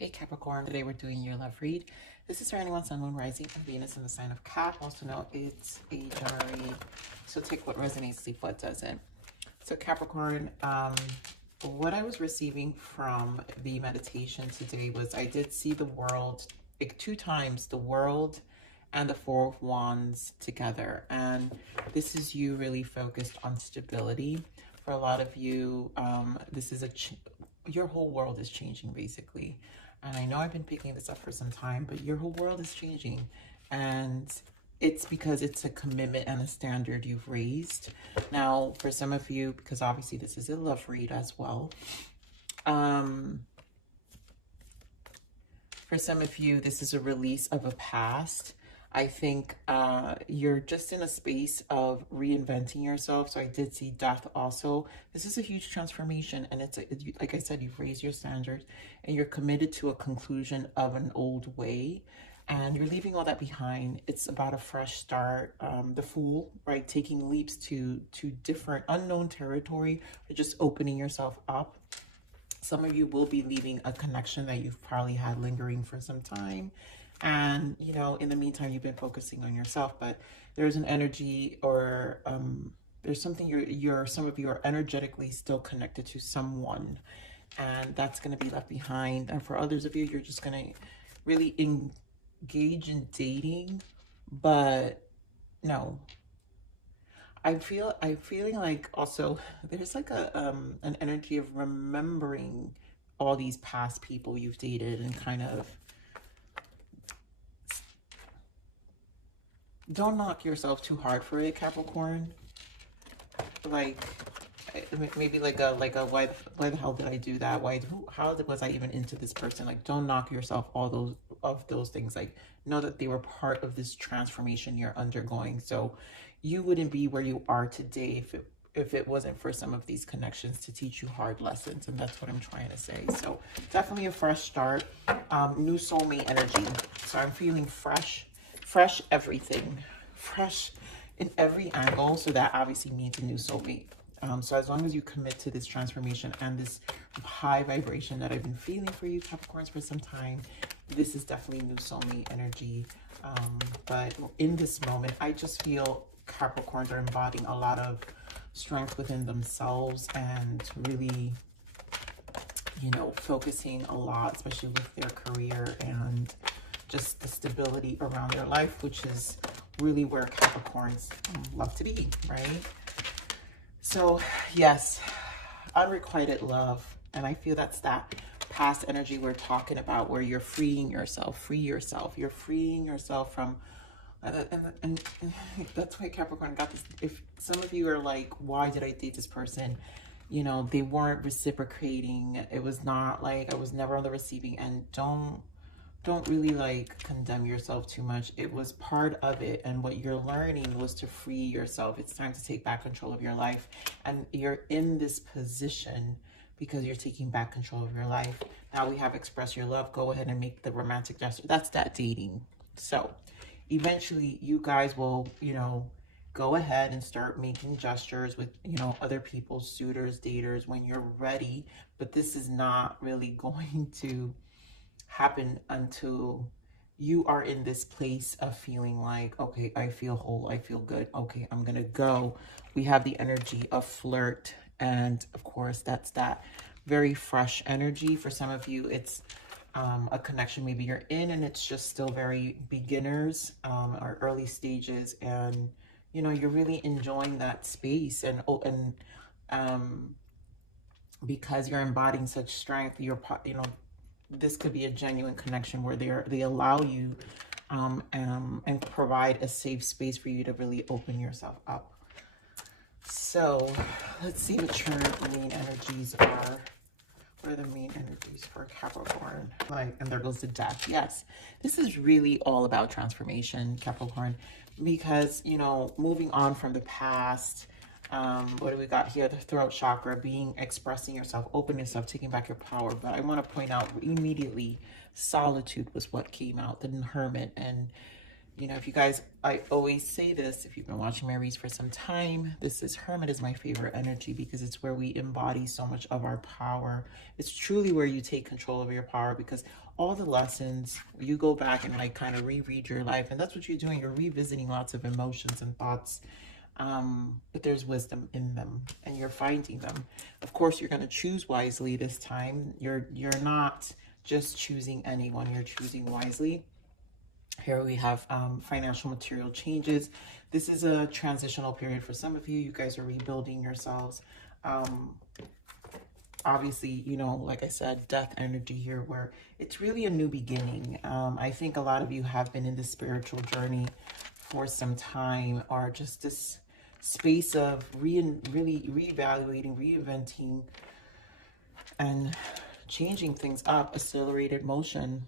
Hey Capricorn, today we're doing your love read. This is for anyone, Sun, Moon, Rising, and Venus in the sign of Cap. Also know it's a general read, so take what resonates, leave what doesn't. So Capricorn, what I was receiving from the meditation today was I did see the world, like 2 times, the world and the Four of Wands together. And this is you really focused on stability. For a lot of you, this is your whole world is changing basically. And I know I've been picking this up for some time, but your whole world is changing. And it's because it's a commitment and a standard you've raised. Now, for some of you, because obviously this is a love read as well. For some of you, this is a release of a past. I think you're just in a space of reinventing yourself. So I did see death also. This is a huge transformation. And like I said, you've raised your standards and you're committed to a conclusion of an old way. And you're leaving all that behind. It's about a fresh start. The Fool, right? Taking leaps to different unknown territory, or just opening yourself up. Some of you will be leaving a connection that you've probably had lingering for some time. And, you know, in the meantime, you've been focusing on yourself, but there's an energy or there's something some of you are energetically still connected to someone, and that's going to be left behind. And for others of you, you're just going to really engage in dating, but no. I'm feeling like also there's like an energy of remembering all these past people you've dated and kind of don't knock yourself too hard for it, Capricorn. Like maybe like a why the hell did I do that? How was I even into this person? Like, don't knock yourself all those things. Like, know that they were part of this transformation you're undergoing. So you wouldn't be where you are today if it wasn't for some of these connections to teach you hard lessons. And that's what I'm trying to say. So definitely a fresh start, new soulmate energy. So I'm feeling fresh everything, fresh in every angle. So that obviously means a new soulmate. So as long as you commit to this transformation and this high vibration that I've been feeling for you, Capricorns, for some time, this is definitely new soulmate energy. But in this moment, I just feel Capricorns are embodying a lot of strength within themselves and really, you know, focusing a lot, especially with their career and just the stability around their life, which is really where Capricorns love to be, right? So yes, unrequited love. And I feel that's that past energy we're talking about, where you're freeing yourself, you're freeing yourself from, and that's why Capricorn got this. If some of you are like, why did I date this person? You know, they weren't reciprocating. It was not like, I was never on the receiving end. Don't really like condemn yourself too much. It was part of it, and what you're learning was to free yourself. It's time to take back control of your life, and you're in this position because you're taking back control of your life. Now we have express your love. Go ahead and make the romantic gesture. That's that dating. So eventually you guys will, you know, go ahead and start making gestures with, you know, other people's suitors, daters when you're ready. But this is not really going to happen until you are in this place of feeling like, okay, I feel whole, I feel good, okay, I'm gonna go. We have the energy of flirt, and of course that's that very fresh energy. For some of you, it's a connection maybe you're in and it's just still very beginners or early stages, and you know, you're really enjoying that space, and because you're embodying such strength, you know, this could be a genuine connection where they allow you and provide a safe space for you to really open yourself up. So let's see what your main energies are. What are the main energies for Capricorn? Like, and there goes the death. Yes, this is really all about transformation, Capricorn, because, you know, moving on from the past. What do we got here? The throat chakra, expressing yourself, opening yourself, taking back your power. But I want to point out immediately, solitude was what came out, the hermit. And You know, if you guys, I always say this, if you've been watching my reads for some time, this is Hermit is my favorite energy because it's where we embody so much of our power. It's truly where you take control of your power, because all the lessons, you go back and like kind of reread your life, and that's what you're doing. You're revisiting lots of emotions and thoughts, but there's wisdom in them and you're finding them. Of course, you're going to choose wisely this time. You're not just choosing anyone, you're choosing wisely. Here we have financial material changes. This is a transitional period for some of you. You guys are rebuilding yourselves. Obviously, you know, like I said, death energy here, where it's really a new beginning. I think a lot of you have been in this spiritual journey for some time, or just this space of really reevaluating, reinventing, and changing things up. Accelerated motion,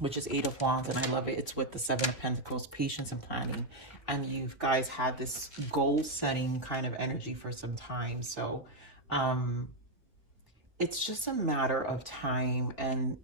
which is 8 of Wands, and I love it. It's with the 7 of Pentacles, patience and planning. And you guys had this goal-setting kind of energy for some time. So it's just a matter of time. And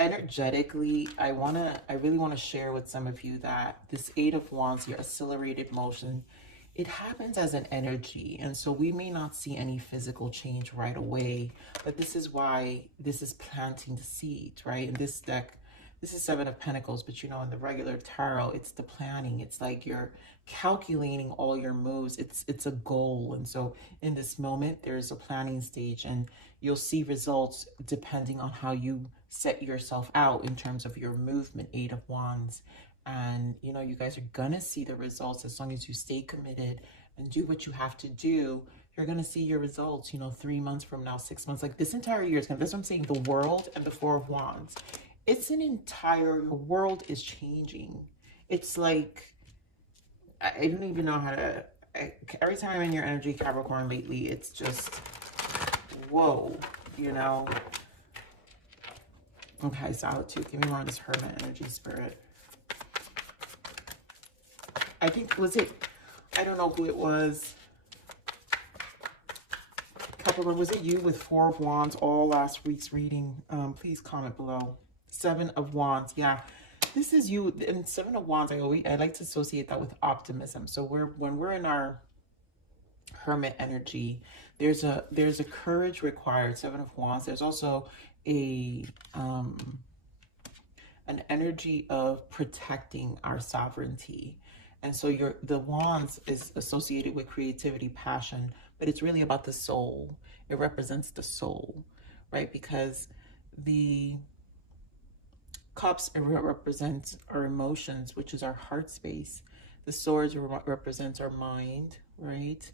energetically, I really want to share with some of you that this 8 of Wands, your accelerated motion, it happens as an energy. And so we may not see any physical change right away, but this is why this is planting the seeds, right? In this deck, this is 7 of Pentacles, but you know, in the regular tarot, it's the planning. It's like you're calculating all your moves. It's a goal. And so in this moment, there's a planning stage, and you'll see results depending on how you set yourself out in terms of your movement, 8 of Wands. And, you know, you guys are going to see the results as long as you stay committed and do what you have to do. You're going to see your results, you know, 3 months from now, 6 months, like this entire year is going to, that's what I'm saying, the world and the 4 of Wands. It's an entire, your world is changing. It's like, I don't even know how to, every time I'm in your energy, Capricorn, lately, it's just, whoa, you know. Okay, solitude. Give me more of this Hermit energy, Spirit. I think, was it, I don't know who it was. Capricorn, was it you with 4 of Wands all last week's reading? Please comment below. 7 of Wands, yeah. This is you. And 7 of Wands, I like to associate that with optimism. So when we're in our Hermit energy, there's a courage required, 7 of Wands. There's also a an energy of protecting our sovereignty. And so the Wands is associated with creativity, passion, but it's really about the soul. It represents the soul, right? Because the Cups represents our emotions, which is our heart space. The Swords represents our mind, right?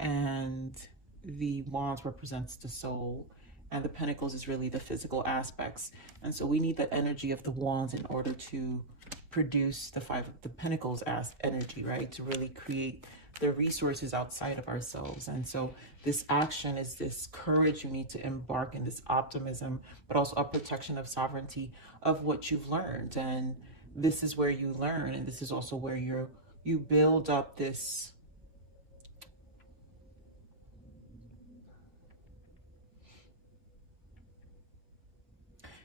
And the Wands represents the soul. And the Pentacles is really the physical aspects. And so we need the energy of the Wands in order to produce the Pentacles as energy, right? To really create the resources outside of ourselves. And so this action is this courage you need to embark in, this optimism, but also a protection of sovereignty of what you've learned. And this is where you learn, and this is also where you build up this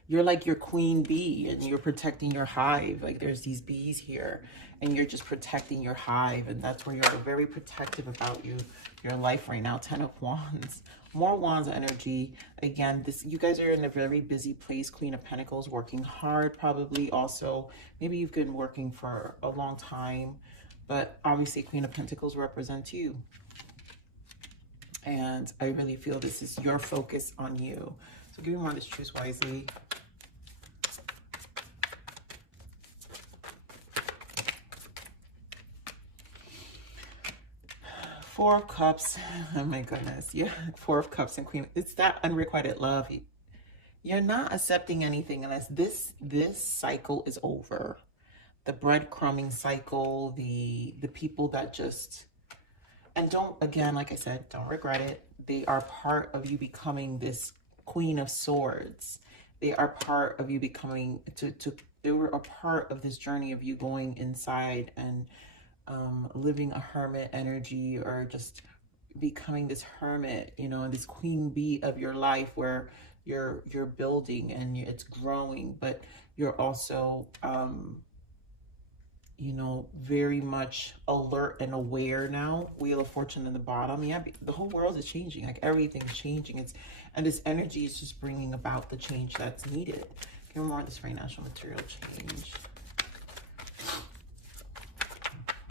you're like your queen bee, and you're protecting your hive. Like there's these bees here, and you're just protecting your hive. And that's where you're very protective about your life right now. 10 of Wands, more Wands energy. Again, you guys are in a very busy place. Queen of Pentacles, working hard probably. Also, maybe you've been working for a long time, but obviously Queen of Pentacles represents you. And I really feel this is your focus on you. So give me more of this, choose wisely. Four of Cups. Oh my goodness. Yeah, 4 of Cups and Queen. It's that unrequited love. You're not accepting anything unless this cycle is over. The breadcrumbing cycle, the people that just, and don't, again, like I said, don't regret it. They are part of you becoming this Queen of Swords. They are part of you becoming, they were a part of this journey of you going inside and living a hermit energy, or just becoming this hermit, you know, and this queen bee of your life, where you're building and it's growing, but you're also you know, very much alert and aware now. Wheel of Fortune in the bottom. Yeah, the whole world is changing. Like everything's changing. And this energy is just bringing about the change that's needed. Give me more of this financial material change.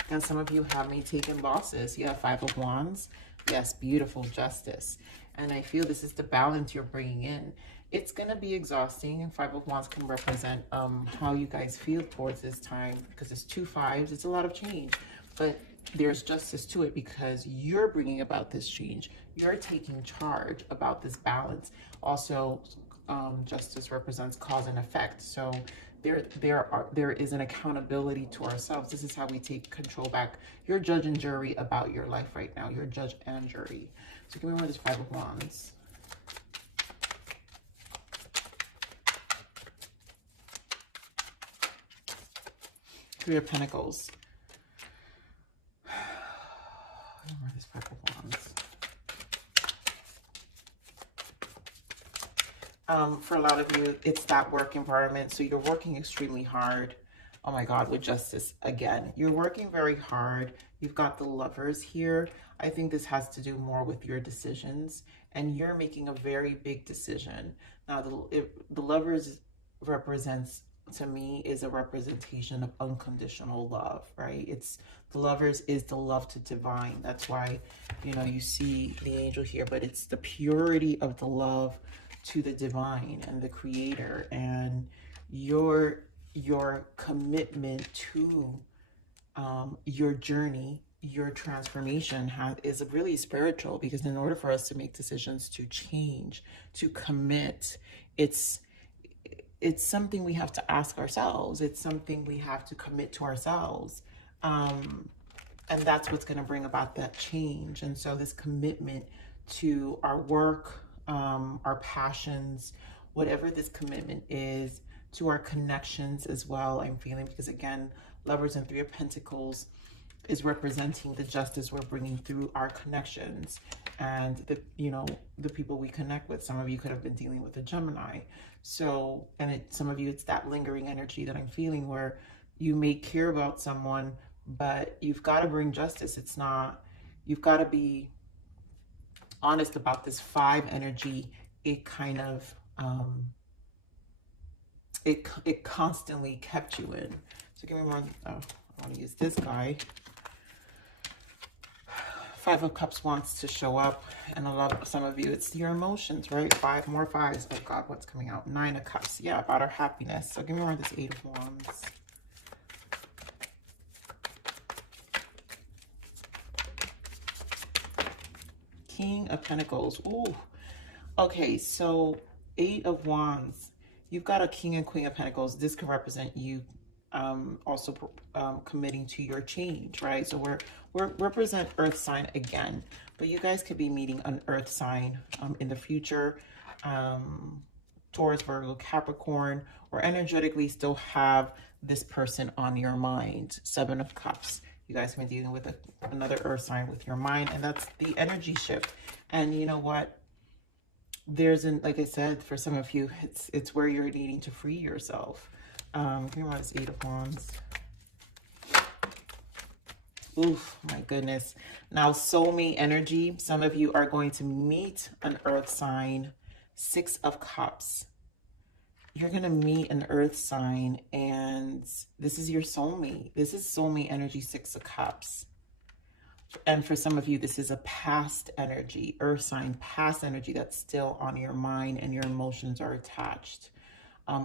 And some of you have me taking losses. You have Five of Wands. Yes, beautiful, Justice. And I feel this is the balance you're bringing in. It's going to be exhausting, and Five of Wands can represent how you guys feel towards this time, because it's 2 5s. It's a lot of change, but there's justice to it because you're bringing about this change. You're taking charge about this balance. Also, justice represents cause and effect. So there is an accountability to ourselves. This is how we take control back. You're judge and jury about your life right now. You're judge and jury. So give me more of this Five of Wands. Three of Pentacles. More of this Five of Wands. For a lot of you, it's that work environment. So you're working extremely hard. Oh my God, with Justice again. You're working very hard. You've got the Lovers here. I think this has to do more with your decisions, and you're making a very big decision. Now, the Lovers represents, to me, is a representation of unconditional love, right? It's the Lovers is the love to divine. That's why, you know, you see the angel here, but it's the purity of the love to the divine and the creator, and your commitment to your journey, your transformation is really spiritual, because in order for us to make decisions to change, to commit, it's something we have to ask ourselves. It's something we have to commit to ourselves. And that's what's going to bring about that change. And so this commitment to our work, our passions, whatever this commitment is, to our connections as well, I'm feeling, because again, Lovers and Three of Pentacles is representing the justice we're bringing through our connections and the, you know, the people we connect with. Some of you could have been dealing with a Gemini. So, and some of you, it's that lingering energy that I'm feeling, where you may care about someone, but you've got to bring justice. It's not, you've got to be honest about this 5 energy. It kind of, it constantly kept you in. So give me more. Oh, I want to use this guy. 5 of Cups wants to show up, and a lot of some of you, it's your emotions, right? 5 more 5s. Oh God, what's coming out? 9 of Cups. Yeah, about our happiness. So give me more of this 8 of Wands. King of Pentacles. Ooh. Okay, so 8 of Wands. You've got a King and Queen of Pentacles. This could represent you also committing to your change, right? So we're represent Earth sign again, but you guys could be meeting an Earth sign in the future. Taurus, Virgo, Capricorn, or energetically still have this person on your mind. 7 of Cups. You guys have been dealing with another Earth sign with your mind, and that's the energy shift. And you know what? Like I said, for some of you, it's where you're needing to free yourself. Give me this 8 of Wands. Oof, my goodness. Now, soulmate energy. Some of you are going to meet an Earth sign. 6 of Cups. You're going to meet an Earth sign, and this is your soulmate. This is soulmate energy, 6 of Cups. And for some of you, this is a past energy, Earth sign, past energy that's still on your mind and your emotions are attached.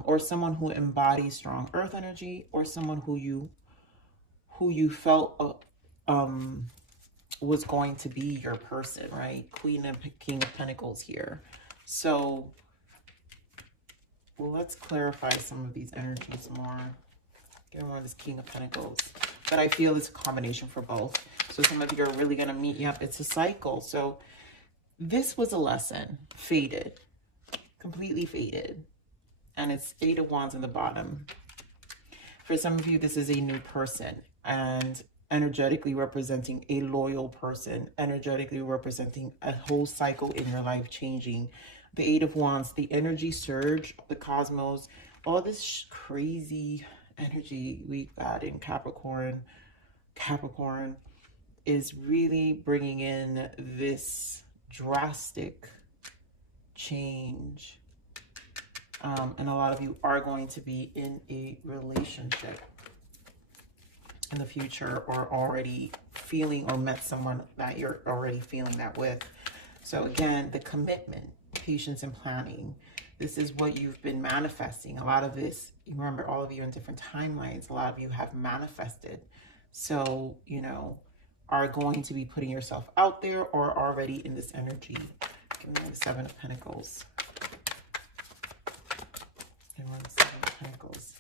Or someone who embodies strong Earth energy, or someone who you felt was going to be your person, right? Queen and King of Pentacles here. So let's clarify some of these energies more. Get more of this King of Pentacles. But I feel it's a combination for both. So some of you are really going to meet you up. It's a cycle. So this was a lesson. Faded. Completely faded. And it's 8 of Wands in the bottom. For some of you, this is a new person. And energetically representing a loyal person. Energetically representing a whole cycle in your life changing. The Eight of Wands, the energy surge, the cosmos, all this crazy energy we got in Capricorn. Capricorn is really bringing in this drastic change. And a lot of you are going to be in a relationship in the future, or already feeling or met someone that you're already feeling that with. So again, the commitment, patience, and planning. This is what you've been manifesting. A lot of this, remember, all of you in different timelines, a lot of you have manifested. So, you know, are going to be putting yourself out there or already in this energy. Give me the Seven of Pentacles. Give me the Seven of Pentacles.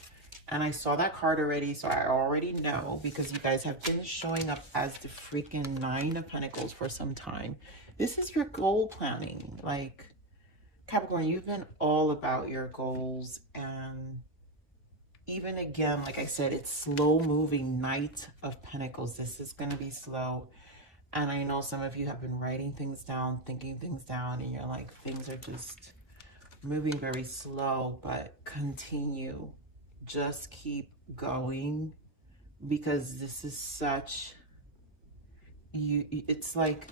And I saw that card already, so I already know, because you guys have been showing up as the freaking Nine of Pentacles for some time. This is your goal planning. Like, Capricorn, you've been all about your goals. And even again, like I said, it's slow moving. Knight of Pentacles. This is going to be slow. And I know some of you have been writing things down, thinking things down, and you're like, things are just moving very slow, but continue. Just keep going, because this is such, it's like,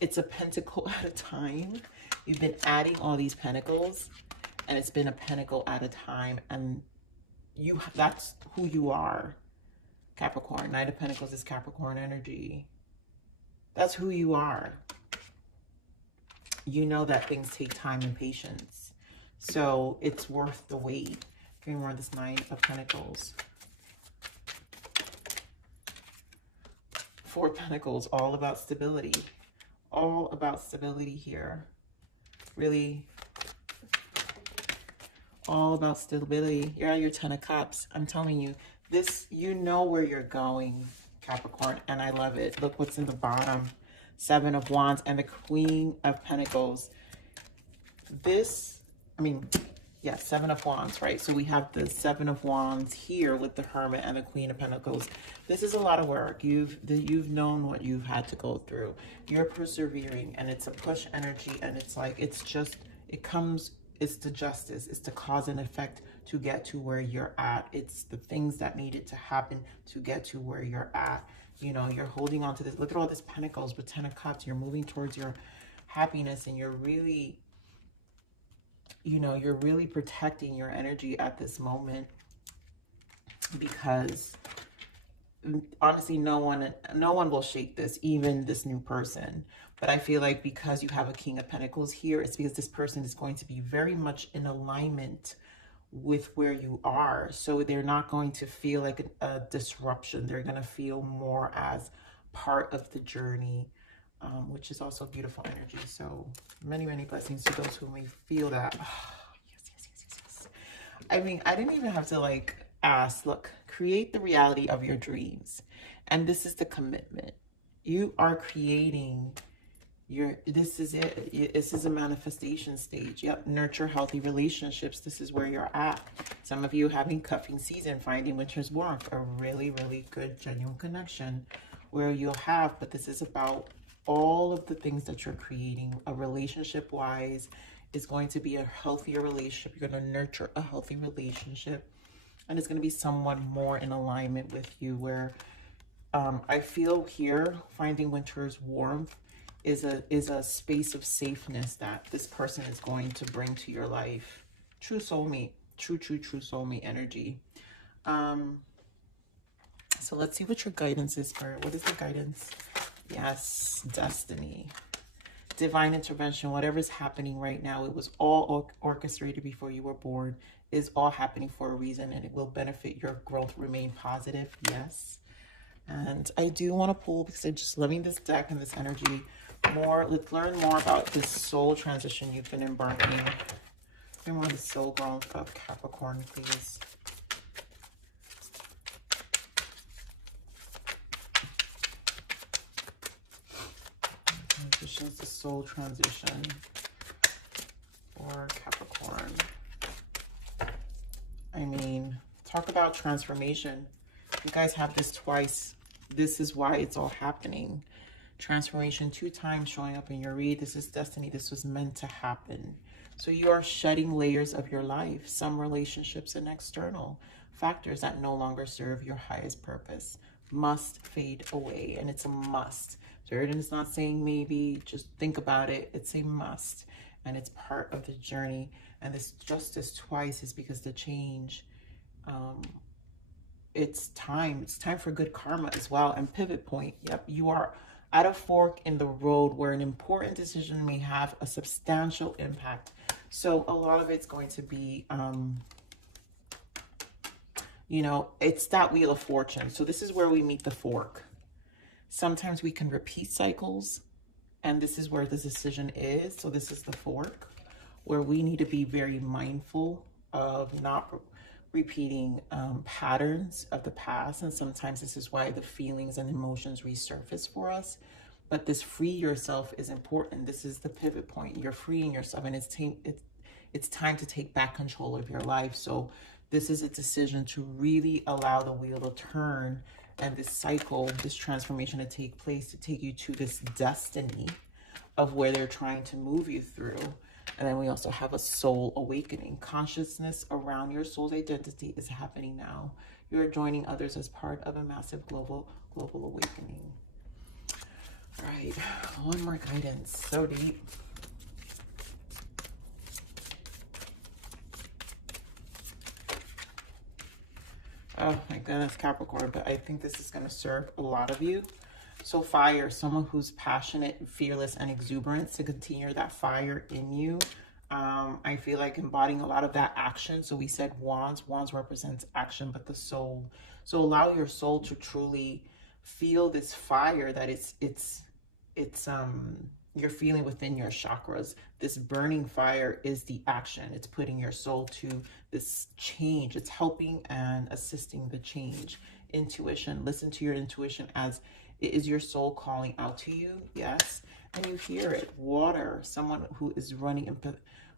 it's a pentacle at a time. You've been adding all these pentacles, and it's been a pentacle at a time, and that's who you are, Capricorn. Knight of Pentacles is Capricorn energy. That's who you are. You know that things take time and patience, so it's worth the wait. More this Nine of Pentacles. Four of Pentacles, all about stability. All about stability here. Really, all about stability. You're at your Ten of Cups. I'm telling you, this, you know where you're going, Capricorn, and I love it. Look what's in the bottom. Seven of Wands and the Queen of Pentacles. This, I mean, yeah, Seven of Wands, right? So we have the Seven of Wands here with the Hermit and the Queen of Pentacles. This is a lot of work. You've known what you've had to go through. You're persevering, and it's a push energy, and it's like, it's just, it's the justice. It's the cause and effect to get to where you're at. It's the things that needed to happen to get to where you're at. You know, you're holding on to this. Look at all these Pentacles with Ten of Cups. You're moving towards your happiness, and you're really, you know, you're really protecting your energy at this moment, because honestly, no one will shake this, even this new person. But I feel like because you have a King of Pentacles here, it's because this person is going to be very much in alignment with where you are. So they're not going to feel like a disruption. They're going to feel more as part of the journey. Which is also beautiful energy. So many, many blessings to those who may feel that. Oh, yes, yes, yes, yes, yes. I mean, I didn't even have to like ask. Look, create the reality of your dreams. And this is the commitment. You are creating this is it. This is a manifestation stage. Yep. Nurture healthy relationships. This is where you're at. Some of you having cuffing season, finding winter's warmth, a really, really good, genuine connection where you'll have, but this is about all of the things that you're creating. A relationship wise is going to be a healthier relationship. You're going to nurture a healthy relationship, and it's going to be someone more in alignment with you, where I feel here finding winter's warmth is a space of safeness that this person is going to bring to your life. True soulmate, true soulmate energy. So let's see what your guidance is for. What is the guidance? Yes, destiny, divine intervention. Whatever's happening right now, it was all orchestrated before you were born, is all happening for a reason, and it will benefit your growth. Remain positive. Yes. And I do want to pull, because I'm just loving this deck and this energy more. Let's learn more about this soul transition you've been embarking. Give me more of the soul growth of Capricorn, please. The soul transition for Capricorn. I mean, talk about transformation. You guys have this twice. This is why it's all happening. Transformation 2 times showing up in your read. This is destiny. This was meant to happen. So you are shedding layers of your life, some relationships and external factors that no longer serve your highest purpose must fade away. And it's a must. Jordan is not saying maybe, just think about it. It's a must. And it's part of the journey. And this justice twice is because the change, it's time for good karma as well. And pivot point, yep, you are at a fork in the road where an important decision may have a substantial impact. So a lot of it's going to be, you know, it's that wheel of fortune. So this is where we meet the fork. Sometimes we can repeat cycles, and this is where the decision is. So this is the fork, where we need to be very mindful of not repeating patterns of the past. And sometimes this is why the feelings and emotions resurface for us. But this free yourself is important. This is the pivot point. You're freeing yourself, and it's time to take back control of your life. So this is a decision to really allow the wheel to turn and this cycle, this transformation to take place, to take you to this destiny of where they're trying to move you through. And then we also have a soul awakening. Consciousness around your soul's identity is happening now. You are joining others as part of a massive global awakening. All right, one more guidance. So deep. Oh my goodness, Capricorn, but I think this is going to serve a lot of you. So fire, someone who's passionate, fearless, and exuberant, to continue that fire in you. I feel like embodying a lot of that action. So we said wands. Wands represents action, but the soul. So allow your soul to truly feel this fire that you're feeling within your chakras. This burning fire is the action. It's putting your soul to this change. It's helping and assisting the change. Intuition. Listen to your intuition, as it is your soul calling out to you. Yes. And you hear it. Water. Someone who is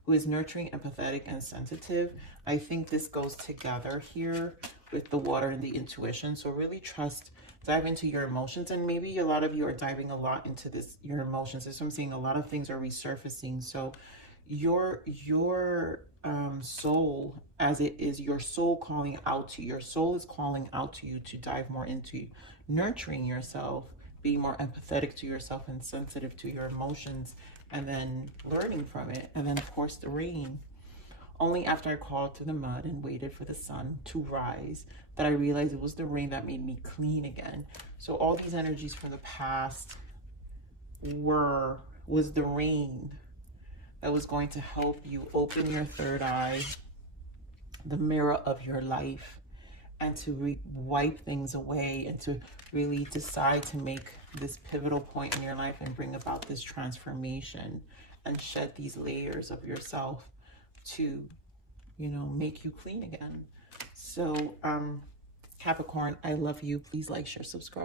who is nurturing, empathetic, and sensitive. I think this goes together here with the water and the intuition. So really dive into your emotions. And maybe a lot of you are diving a lot into your emotions. As I'm seeing, a lot of things are resurfacing. So your soul, as it is your soul calling out to you, your soul is calling out to you to dive more into nurturing yourself, being more empathetic to yourself and sensitive to your emotions, and then learning from it. And then of course the rain. Only after I crawled through the mud and waited for the sun to rise that I realized it was the rain that made me clean again. So all these energies from the past was the rain that was going to help you open your third eye, the mirror of your life, and to wipe things away, and to really decide to make this pivotal point in your life and bring about this transformation and shed these layers of yourself to, you know, make you clean again. So Capricorn, I love you. Please like, share, subscribe.